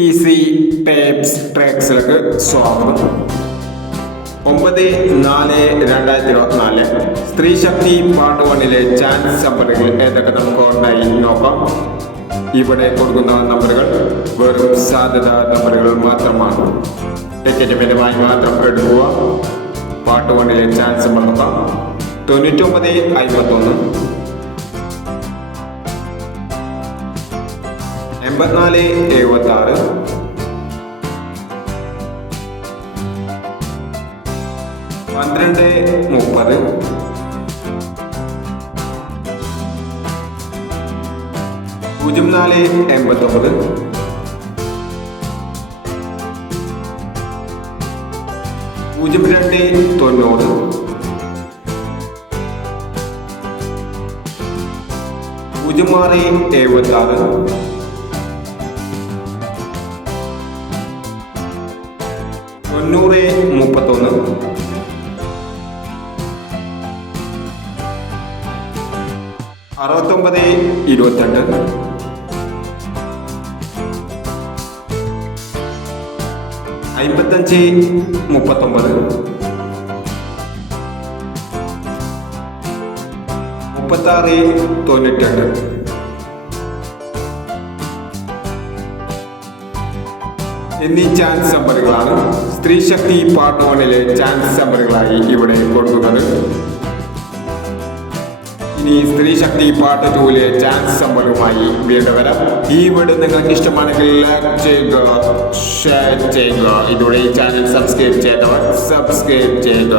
Easy tapes ട്രാക്സിലേക്ക് സ്വാഗതം. 9/4/2024 സ്ത്രീ ശക്തി part 1 chance നമ്പറുകൾ ഏതൊക്കെ നമുക്ക് ഓർമ്മയായി നോക്കാം. ഇവിടെ കൊടുക്കുന്ന നമ്പറുകൾ വെറും സാധ്യത നമ്പറുകൾ മാത്രമാണ്. ടിക്കറ്റ് മിതമായി മാത്രം എടുക്കുക. പാർട്ട് 1 ചാൻസ് നമ്പർ നോക്കാം. 9951, 8476, 1230, 0489, 0290, 0676, 9031, 6922, 5539, 3692. എന്നീ ചാൻസ് നമ്പറുകളാണ് സ്ത്രീ ശക്തി പാർട്ട് 1 ചാൻസ് നമ്പറുകളായി ഇവിടെ കൊടുക്കുന്നത്. ഇനി സ്ത്രീ ശക്തി പാർട്ട് 2 ചാൻസ് നമ്പറുമായി വീണ്ടും വരാം. ഈ വീഡിയോ നിങ്ങൾക്ക് ഇഷ്ടമാണെങ്കിൽ ലൈക്ക് ചെയ്യുക, ഷെയർ ചെയ്യുക. ഇതോടെ ഈ ചാനൽ സബ്സ്ക്രൈബ് ചെയ്തവർ സബ്സ്ക്രൈബ് ചെയ്യുക.